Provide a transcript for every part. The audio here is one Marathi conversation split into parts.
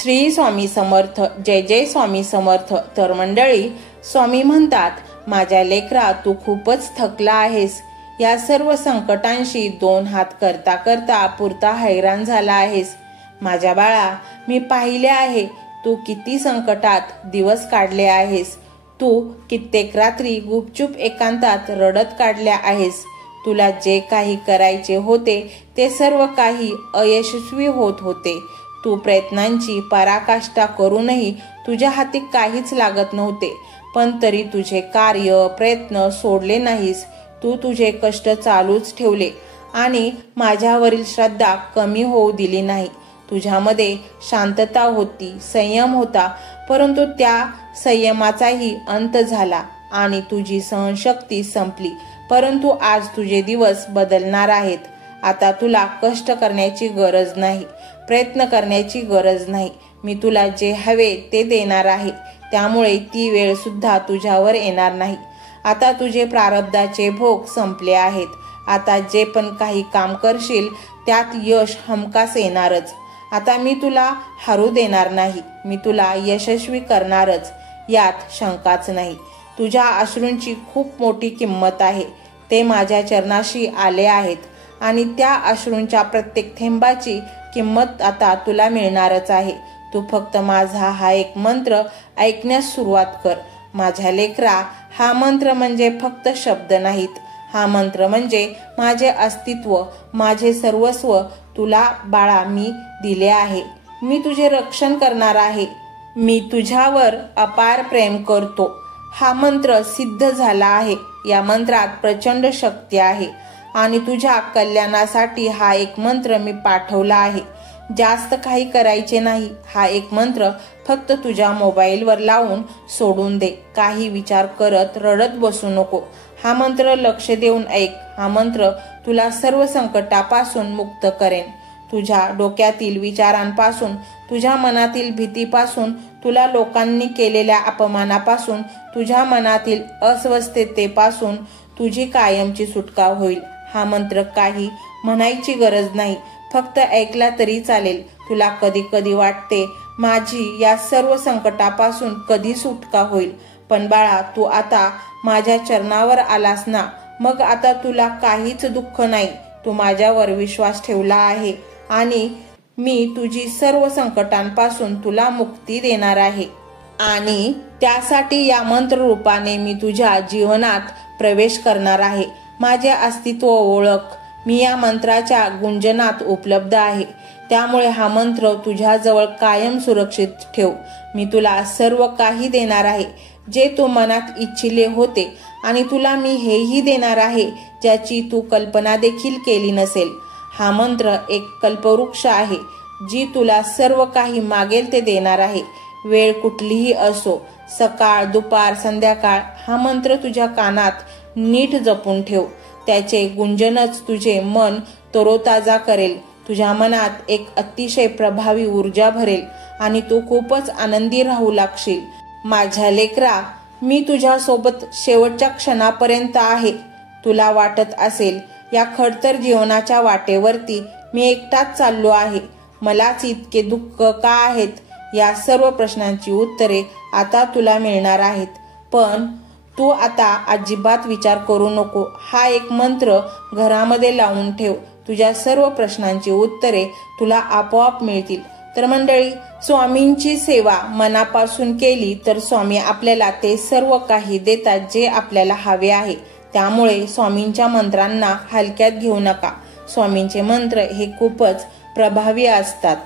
श्री स्वामी समर्थ. जय जय स्वामी समर्थ. तर मंडळी, स्वामी म्हणतात, माझ्या लेकरा, तू खूपच थकला आहेस. या सर्व संकटांशी दोन हात करता करता पुरता हैराण झाला आहेस. माझ्या बाळा, मी पाहिले आहे तू किती संकटात दिवस काढले आहेस. तू कित्येक रात्री गुपचूप एकांतात रडत काढल्या आहेस. तुला जे काही करायचे होते ते सर्व काही अयशस्वी होत होते. तू प्रयत्नांची पराकाष्ठा करूनही तुझ्या हाती काहीच लागत नव्हते. पण तरी तुझे कार्य प्रयत्न सोडले नाहीस. तू तुझे कष्ट चालूच ठेवले आणि माझ्यावरील श्रद्धा कमी होऊ दिली नाही. तुझ्यामध्ये शांतता होती, संयम होता, परंतु त्या संयमाचाही अंत झाला आणि तुझी सहनशक्ती संपली. परंतु आज तुझे दिवस बदलणार आहेत. आता तुला कष्ट करण्याची गरज नाही, प्रयत्न करण्याची गरज नाही. मी तुला जे हवे ते देणार आहे. त्यामुळे ती वेळ सुद्धा तुझ्यावर येणार नाही. आता तुझे प्रारब्धाचे भोग संपले आहेत. आता जे पण काही काम करशील त्यात यश हमखास येणारच. आता मी तुला हरू देणार नाही. मी तुला यशस्वी करणारच, यात शंकाच नाही. तुझ्या अश्रूंची खूप मोठी किंमत आहे. ते माझ्या चरणाशी आले आहेत आणि त्या अश्रूंच्या प्रत्येक थेंबाची किंमत आता तुला मिळणारच आहे. तू फक्त माझा हा एक मंत्र ऐकण्यास सुरुवात कर. माझ्या लेकरा, हा मंत्र म्हणजे फक्त शब्द नाहीत. हा मंत्र म्हणजे माझे अस्तित्व, माझे सर्वस्व तुला बाळा मी दिले आहे. मी तुझे रक्षण करणार आहे. मी तुझ्यावर अपार प्रेम करतो. हा मंत्र सिद्ध झाला आहे. या मंत्रात प्रचंड शक्ती आहे आणि तुझ्या कल्याणासाठी हा एक मंत्र मी पाठवला आहे. जास्त काही करायचे नाही. हा एक मंत्र फक्त तुझ्या मोबाईलवर लावून सोडून दे. काही विचार करत रडत बसू नको. हा मंत्र लक्ष देऊन ऐक. हा मंत्र तुला सर्व संकटापासून मुक्त करेन. तुझ्या डोक्यातील विचारांपासून, तुझ्या मनातील भीतीपासून, तुला लोकांनी केलेल्या अपमानापासून, तुझ्या मनातील अस्वस्थतेपासून तुझी कायमची सुटका होईल. हा मंत्र काही म्हणायची गरज नाही, फक्त ऐकला तरी चालेल. तुला कधी कधी वाटते माझी या सर्व संकटापासून कधी सुटका होईल. पण बाळा, तू आता माझ्या चरणावर आलास ना, मग आता तुला काहीच दुःख नाही. तू माझ्यावर विश्वास ठेवला आहे आणि मी तुझी सर्व संकटांपासून तुला मुक्ती देणार आहे. आणि त्यासाठी या मंत्र रूपाने मी तुझ्या जीवनात प्रवेश करणार आहे. माझे अस्तित्व ओळख. मी या मंत्राच्या गुंजनात उपलब्ध आहे. त्यामुळे हा मंत्र तुझ्याजवळ कायम सुरक्षित ठेव. मी तुला सर्व काही देणार आहे जे तू मनात इच्छिले होते आणि तुला मी हेही देणार आहे ज्याची तू कल्पना देखील केली नसेल. हा मंत्र एक कल्पवृक्ष आहे जी तुला सर्व काही मागेल ते देणार आहे. वेळ कुठलीही असो, सकाळ, दुपार, संध्याकाळ, हा मंत्र तुझ्या कानात नीट जपून ठेव. त्याचे गुंजनच तुझे मन तरोताजा करेल. तुझ्या मनात एक अतिशय प्रभावी ऊर्जा भरेल आणि तू खूपच आनंदी राहू लागशील. माझ्या लेकरा, मी तुझ्या सोबत शेवटच्या क्षणापर्यंत आहे. तुला वाटत असेल या खडतर जीवनाच्या वाटेवरती मी एकटाच चाललो आहे, मलाच इतके दुःख का आहेत, या सर्व प्रश्नांची उत्तरे आता तुला मिळणार आहेत. पण तू आता अजिबात विचार करू नको. हा एक मंत्र घरामध्ये लावून ठेव. तुझ्या सर्व प्रश्नांची उत्तरे तुला आपोआप मिळतील. तर मंडळी, स्वामींची सेवा मनापासून केली तर स्वामी आपल्याला ते सर्व काही देतात जे आपल्याला हवे आहे. त्यामुळे स्वामींच्या मंत्रांना हलक्यात घेऊ नका. स्वामींचे मंत्र हे खूपच प्रभावी असतात.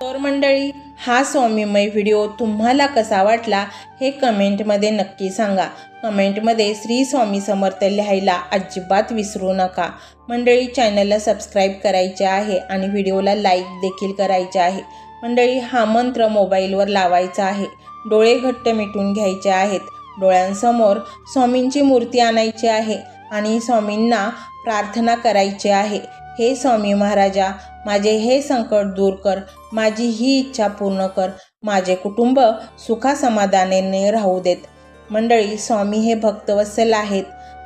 तर मंडळी, हा स्वामीमय व्हिडिओ तुम्हाला कसा वाटला हे कमेंटमध्ये नक्की सांगा. कमेंटमध्ये श्री स्वामी समर्थ लिहायला अजिबात विसरू नका. मंडळी, चॅनलला सबस्क्राईब करायचे आहे आणि व्हिडिओला लाईक देखील करायचे आहे. मंडळी, हा मंत्र मोबाईलवर लावायचा आहे. डोळे घट्ट मिटून घ्यायचे आहेत. डोळ्यांसमोर स्वामींची मूर्ती आणायची आहे आणि स्वामींना प्रार्थना करायची आहे. हे स्वामी महाराजा, माझे हे संकट दूर कर. माझी ही इच्छा पूर्ण कर. माझे कुटुंब सुखासमाधानाने राहू देत. मंडळी, स्वामी हे भक्तवत्सल आहेत.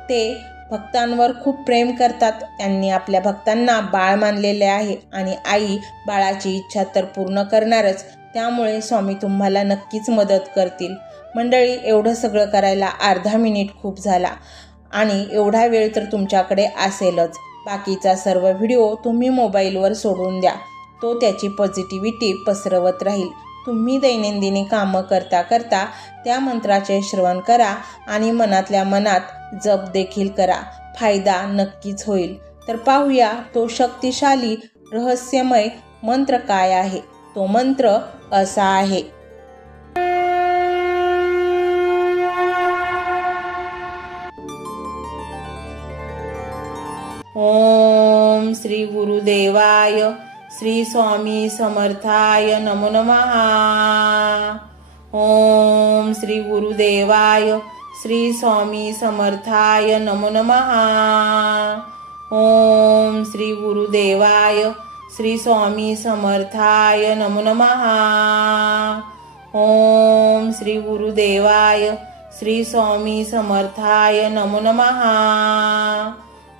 ते भक्तांवर खूप प्रेम करतात. त्यांनी आपल्या भक्तांना बाळ मानलेले आहे आणि आई बाळाची इच्छा तर पूर्ण करणारच, त्यामुळे स्वामी तुम्हाला नक्कीच मदत करतील. मंडळी, एवढं सगळं करायला अर्धा मिनिट खूप झाला आणि एवढा वेळ तर तुमच्याकडे असेलच. बाकीचा सर्व व्हिडिओ तुम्ही मोबाईलवर सोडून द्या, तो त्याची पॉझिटिव्हिटी पसरवत राहील. तुम्ही दैनंदिनी कामं करता करता त्या मंत्राचे श्रवण करा आणि मनातल्या मनात जप देखील करा. फायदा नक्कीच होईल. तर पाहूया तो शक्तिशाली रहस्यमय मंत्र काय आहे. तो मंत्र असा आहे. ओम श्री गुरुदेवाय श्री स्वामी समर्थाय नमो नमः. ओम श्री गुरुदेवाय श्री स्वामी समर्थाय नमो नमः. ओम श्री गुरुदेवाय श्री स्वामी समर्थाय नमो नमः. ओम श्री गुरुदेवाय श्री स्वामी समर्थाय नमो नमः.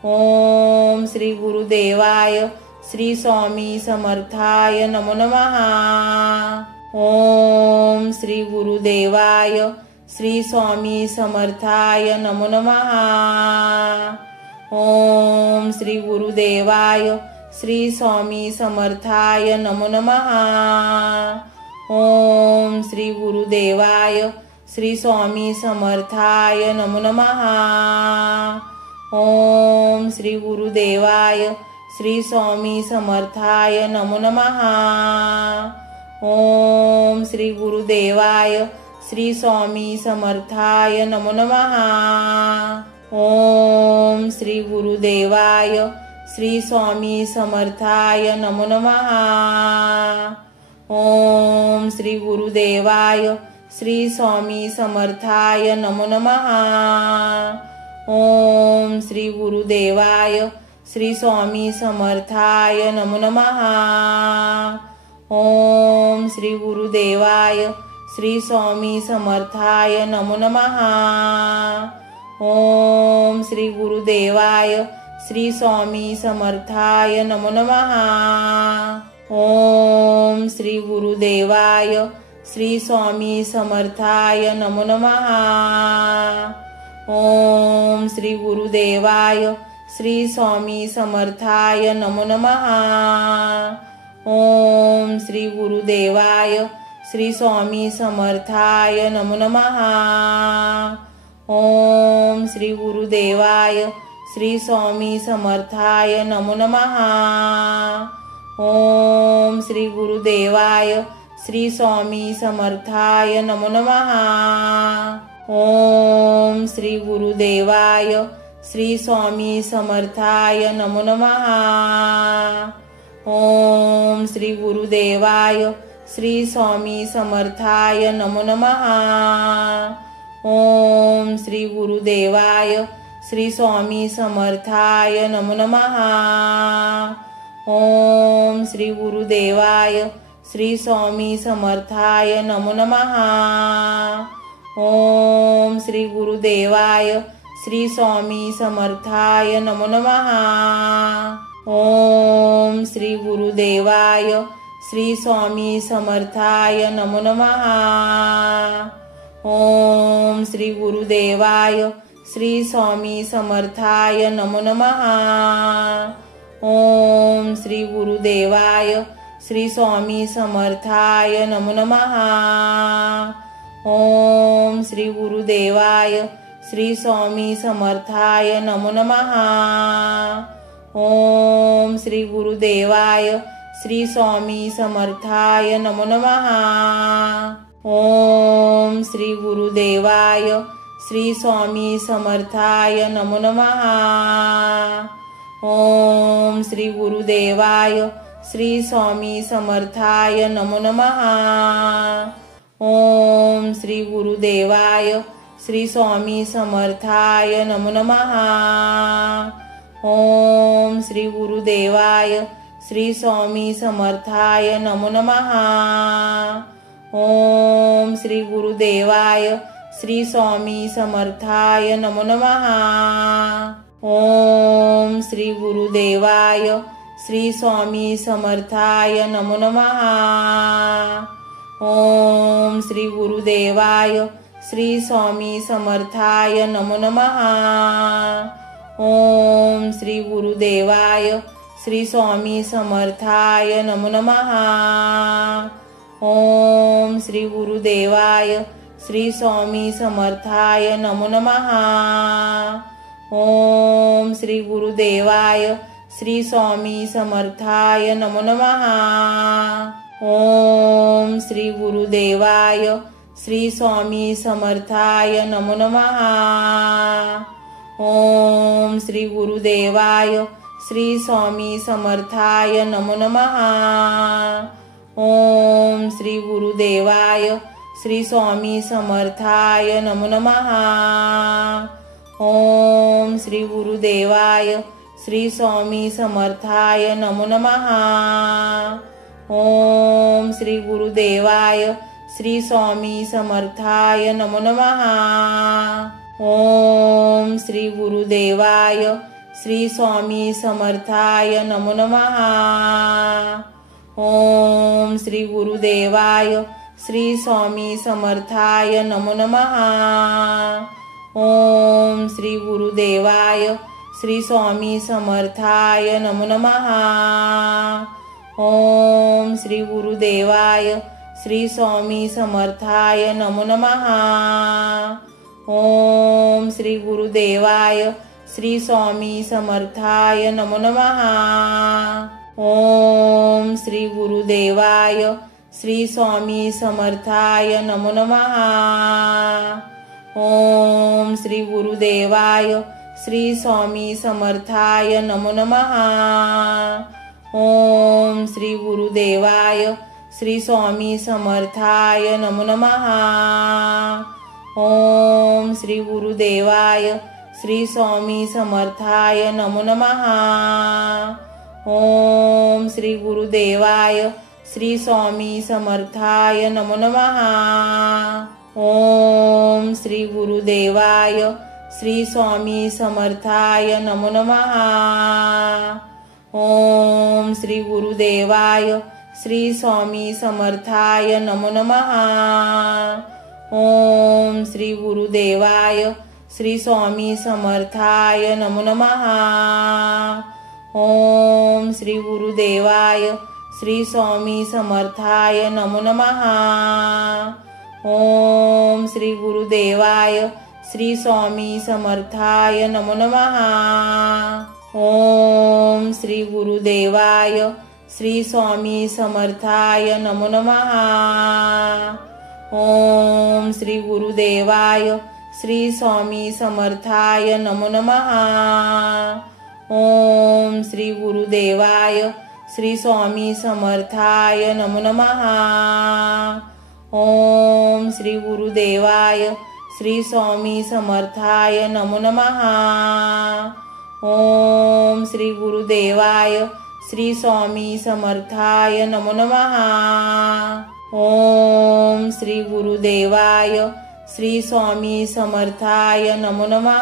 ओम श्री गुरुदेवाय श्री स्वामी समर्थाय नमो नमः. ओम श्री गुरुदेवाय श्री स्वामी समर्थाय नमो नमः. ओम श्री गुरुदेवाय श्री स्वामी समर्थाय नमो नमः. ओम श्री गुरुदेवाय श्री स्वामी समर्थाय नमो नमः. ओम श्री गुरुदेवाय श्री स्वामी समर्थाय नमो नमः. ओम श्री गुरुदेवाय श्री स्वामी समर्थाय नमो नमः. ओम श्री गुरुदेवाय श्री स्वामी समर्थाय नमो नमः. ओम श्री गुरुदेवाय श्री स्वामी समर्थाय नमो नमः. ओम श्री गुरुदेवाय श्री स्वामी समर्थाय नमो नमः. ओम श्री गुरुदेवाय श्री स्वामी समर्थाय नमो नमः. ओम श्री गुरुदेवाय श्री स्वामी समर्थाय नमो नमः. ओम श्री गुरुदेवाय श्री स्वामी समर्थाय नमो नमः. ओम श्री गुरुदेवाय श्री स्वामी समर्थाय नमो नमः. ओम श्री गुरुदेवाय श्री स्वामी समर्थाय नमो नमः. ओम श्री गुरुदेवाय श्री स्वामी समर्थाय नमो नमः. ओम श्री गुरुदेवाय श्री स्वामी समर्थाय नमो नमः. ओम श्री गुरुदेवाय श्री स्वामी समर्थाय नमो नमः. ओम श्री गुरुदेवाय श्री स्वामी समर्थाय नमो नमः. ओम श्री गुरुदेवाय श्री स्वामी समर्थाय नमो नमः. ओम श्री गुरुदेवाय श्री स्वामी समर्थाय नमो नमः. ओम श्री गुरुदेवाय श्री स्वामी समर्थाय नमो नमः. ओम श्री गुरुदेवाय श्री स्वामी समर्थाय नमो नमः. ओम श्री गुरुदेवाय श्री स्वामी समर्थाय नमो नमः. ओम श्री गुरुदेवाय श्री स्वामी समर्थाय नमो नमः. ओम श्री गुरुदेवाय श्री स्वामी समर्थाय नमो नमः. ओम श्री गुरुदेवाय श्री स्वामी समर्थाय नमो नमः. ओम श्री गुरुदेवाय श्री स्वामी समर्थाय नमो नमः. ओम श्री गुरुदेवाय श्री स्वामी समर्थाय नमो नमः. ओम श्री गुरुदेवाय श्री स्वामी समर्थाय नमो नमः. ओम श्री गुरुदेवाय श्री स्वामी समर्थाय नमो नमः. ओम श्री गुरुदेवाय श्री स्वामी समर्थाय नमो नमः. ओम श्री गुरुदेवाय श्री स्वामी समर्थाय नमो नमः. ओम श्री गुरुदेवाय श्री स्वामी समर्थाय नमो नमः। ओम श्री गुरुदेवाय श्री स्वामी समर्थाय नमो नमः। ओम श्री गुरुदेवाय श्री स्वामी समर्थाय नमो नमः। ओम श्री गुरुदेवाय श्री स्वामी समर्थाय नमो नमः। ओम श्री गुरुदेवाय श्री स्वामी समर्थाय नमो नमः। ओम श्री गुरुदेवाय श्री स्वामी समर्थाय नमो नमः। ओम श्री गुरुदेवाय श्री स्वामी समर्थाय नमो नमः। ओम श्री गुरुदेवाय श्री स्वामी समर्थाय नमो नमः। ओम श्री गुरुदेवाय श्री स्वामी समर्थाय नमो नमः। ओम श्री गुरुदेवाय श्री स्वामी समर्थाय नमो नमः। ओम श्री गुरुदेवाय श्री स्वामी समर्थाय नमो नमः। ओम श्री गुरुदेवाय श्री स्वामी समर्थाय नमो नमः। ओम श्री गुरुदेवाय श्री स्वामी समर्थाय नमो नमः। ओम श्री गुरुदेवाय श्री स्वामी समर्थाय नमो नमः। ओम श्री गुरुदेवाय श्री स्वामी समर्थाय नमो नमः। ओम श्री गुरुदेवाय श्री स्वामी समर्थाय नमो नमः। ओम श्री गुरुदेवाय श्री स्वामी समर्थाय नमो नमः। ओम श्री गुरुदेवाय श्री स्वामी समर्थाय नमो नमः। ओम श्री गुरुदेवाय श्री स्वामी समर्थाय नमो नमः। ओम श्री गुरुदेवाय श्री स्वामी समर्थाय नमो नमः। ओम श्री गुरुदेवाय श्री स्वामी समर्थाय नमो नमः। ओम श्री गुरुदेवाय श्री स्वामी समर्थाय नमो नमः। ओम श्री गुरुदेवाय श्री स्वामी समर्थाय नमो नमः। ओम श्री गुरुदेवाय श्री स्वामी समर्थाय नमो नमः। ओम श्री गुरुदेवाय श्री स्वामी समर्थाय नमो नमः। ओम श्री गुरुदेवाय श्री स्वामी समर्थाय नमो नमः। ओम श्री गुरुदेवाय श्री स्वामी समर्थाय नमो नमः। ओम श्री गुरुदेवाय श्री स्वामी समर्थाय नमो नमः। ओम श्री गुरुदेवाय श्री स्वामी समर्थाय नमो नमः। ओम श्री गुरुदेवाय श्री स्वामी समर्थाय नमो नमः।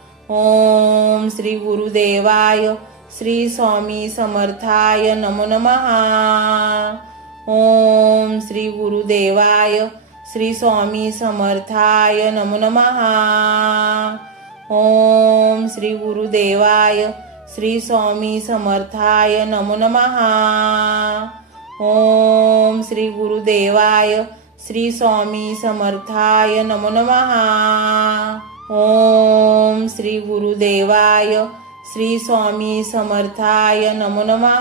ओम श्री गुरुदेवाय श्री स्वामी समर्थाय नमो नमः। ओम श्री गुरुदेवाय श्री स्वामी समर्थाय नमो नमः। ओम श्री गुरुदेवाय श्री स्वामी समर्थाय नमो नमः। ओम श्री गुरुदेवाय श्री स्वामी समर्थाय नमो नमः। ओम श्री गुरुदेवाय श्री स्वामी समर्थाय नमो नमः।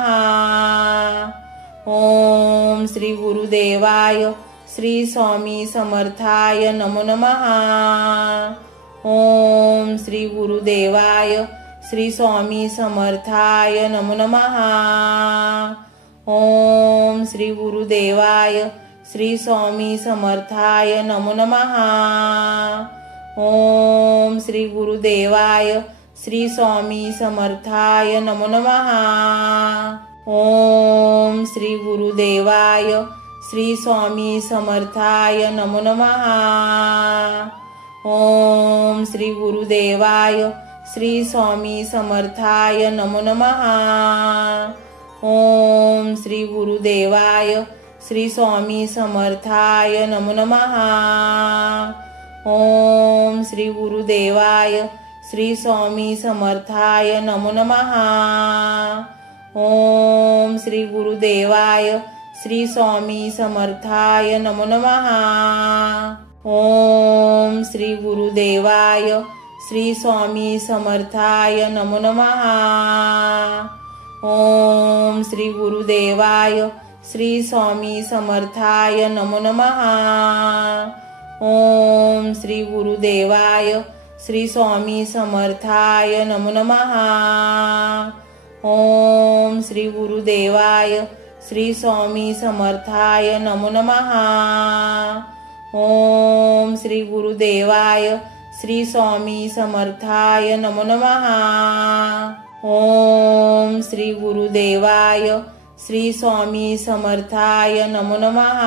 ओम श्री गुरुदेवाय श्री स्वामी समर्थाय नमो नमः। ओम श्री गुरुदेवाय श्री स्वामी समर्थाय नमो नमः। ओम श्री गुरुदेवाय श्री स्वामी समर्थाय नमो नमः। ओम श्री गुरुदेवाय श्री स्वामी समर्थाय नमो नमः। ओम श्री गुरुदेवाय श्री स्वामी समर्थाय नमो नमः। ओम श्री गुरुदेवाय श्री स्वामी समर्थाय नमो नमः। ओम श्री गुरुदेवाय श्री स्वामी समर्थाय नमो नमः। ओम श्री गुरुदेवाय श्री स्वामी समर्थाय नमो नमः। ओम श्री गुरुदेवाय श्री स्वामी समर्थाय नमो नमः। ओम श्री गुरुदेवाय श्री स्वामी समर्थाय नमो नमः। ओम श्री गुरुदेवाय श्री स्वामी समर्थाय नमो नमः। ओम श्री गुरुदेवाय श्री स्वामी समर्थाय नमो नमः। ओम श्री गुरुदेवाय श्री स्वामी समर्थाय नमो नमः। ओम श्री गुरुदेवाय श्री स्वामी समर्थाय नमो नमः। ओम श्री गुरुदेवाय श्री स्वामी समर्थाय नमो नमः।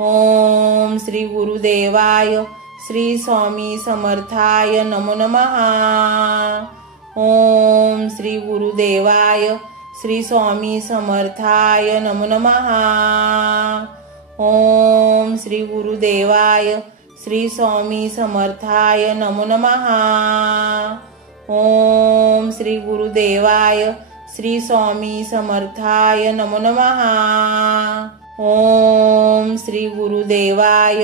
ओम श्री गुरुदेवाय श्री स्वामी समर्थाय नमो नमः। ओम श्री गुरुदेवाय श्री स्वामी समर्थाय नमो नमः। ओम श्री गुरुदेवाय श्री स्वामी समर्थाय नमो नमः। ओम श्री गुरुदेवाय श्री स्वामी समर्थाय नमो नमः। ओम श्री गुरुदेवाय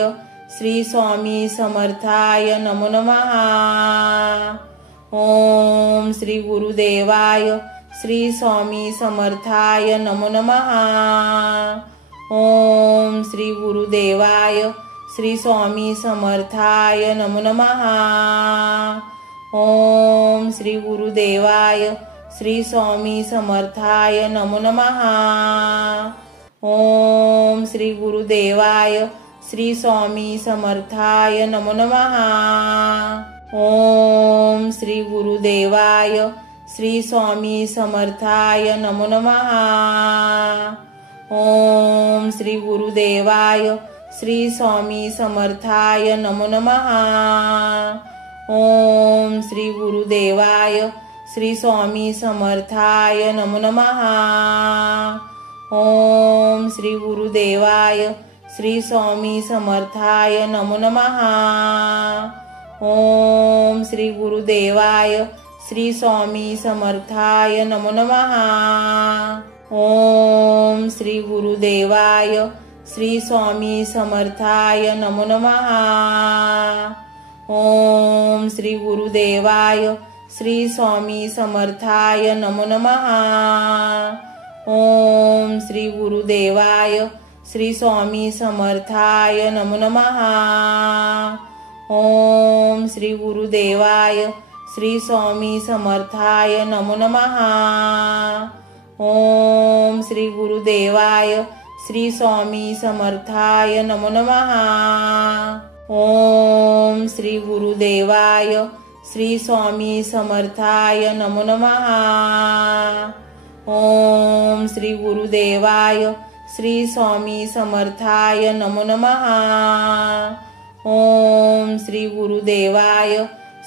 श्री स्वामी समर्थाय नमो नमः। ओम श्री गुरुदेवाय श्री स्वामी समर्थाय नमो नमः। ओम श्री गुरुदेवाय श्री स्वामी समर्थाय नमो नमः। ओम श्री गुरुदेवाय श्री स्वामी समर्थाय नमो नमः। ओम श्री गुरुदेवाय श्री स्वामी समर्थाय नमो नमः। ओम श्री गुरुदेवाय श्री स्वामी समर्थाय नमो नमः। ओम श्री गुरुदेवाय श्री स्वामी समर्थाय नमो नमः। ओम श्री गुरुदेवाय श्री स्वामी समर्थाय नमो नमः। ओम श्री गुरुदेवाय श्री स्वामी समर्थाय नमो नमः। ओम श्री गुरुदेवाय श्री स्वामी समर्थाय नमो नमः। ओम श्री गुरुदेवाय श्री स्वामी समर्थाय नमो नमः। ओम श्री गुरुदेवाय श्री स्वामी समर्थाय नमो नमः। ओम श्री गुरुदेवाय श्री स्वामी समर्थाय नमो नमः। ओम श्री गुरुदेवाय श्री स्वामी समर्थाय नमो नमः। ओम श्री गुरुदेवाय श्री स्वामी समर्थाय नमो नमः। ओम श्री गुरुदेवाय श्री स्वामी समर्थाय नमो नमः। ओम श्री गुरुदेवाय श्री स्वामी समर्थाय नमो नमः। ओम श्री गुरुदेवाय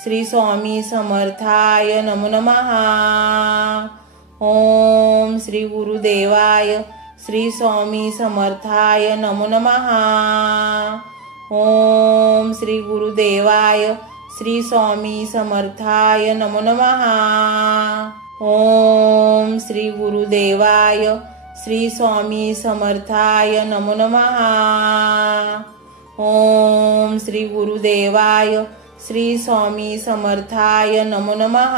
श्री स्वामी समर्थाय नमो नमः। ओम श्री गुरुदेवाय श्री स्वामी समर्थाय नमो नमः। ओम श्री गुरुदेवाय श्री स्वामी समर्थाय नमो नमः। ओम श्री गुरुदेवाय श्री स्वामी समर्थाय नमो नमः। ओम श्री गुरुदेवाय श्री स्वामी समर्थाय नमो नमः।